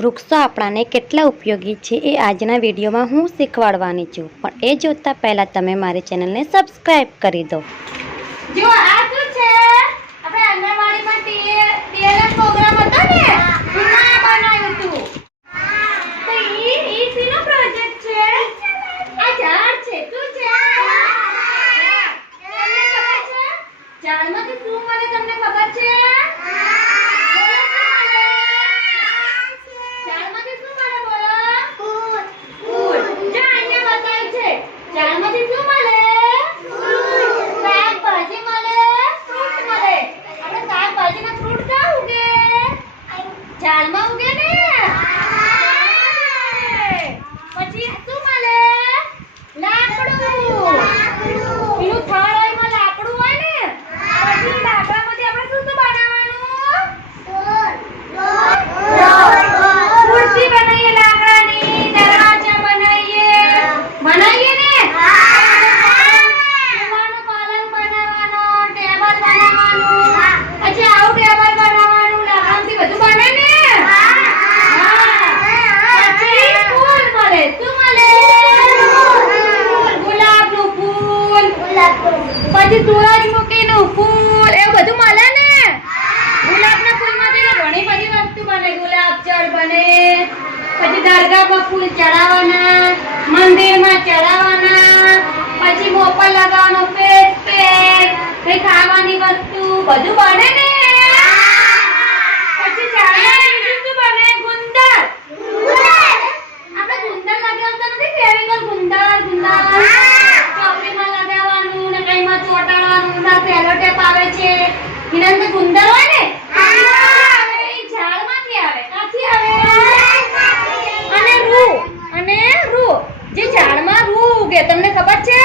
વૃક્ષો આપણાને કેટલા ઉપયોગી છે એ આજના વિડીયોમાં હું શીખવાડવાની છું. પણ એ જોતાં પહેલાં તમે મારી ચેનલને સબસ્ક્રાઈબ કરી દો. જો આ ઝાડમાં ઉગે ને? અક્ષર બને. પછી દરગાહમાં ફૂલ ચડાવવાના, મંદિરમાં ચડાવવાના, પછી મોપર લગાવવાનો પેટ પેટ કઈ ખાવાની વસ્તુ, બધું બને ને? આપણે ગુંદર લગાવતા ગુંદર ગુંદર. લગાવવાનું ને કઈમાં ચોટાડવાનું આવે છે. ગુંદર હોય ને? તમને ખબર છે?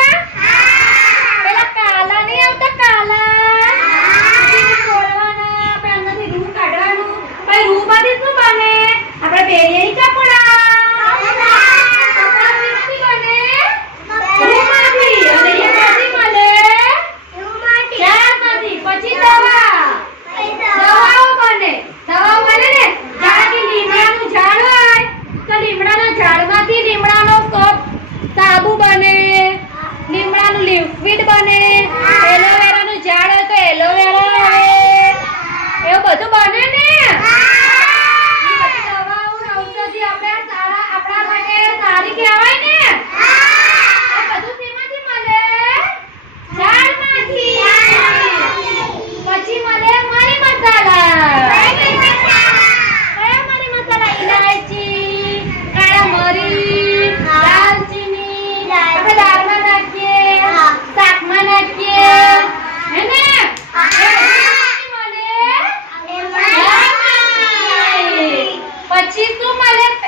પછી શું મળે?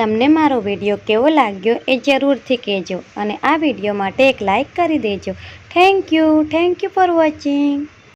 તમને મારો વીડિયો કેવો લાગ્યો એ જરૂરથી કહેજો અને આ વીડિયો માટે એક લાઇક કરી દેજો. Thank you thank you for watching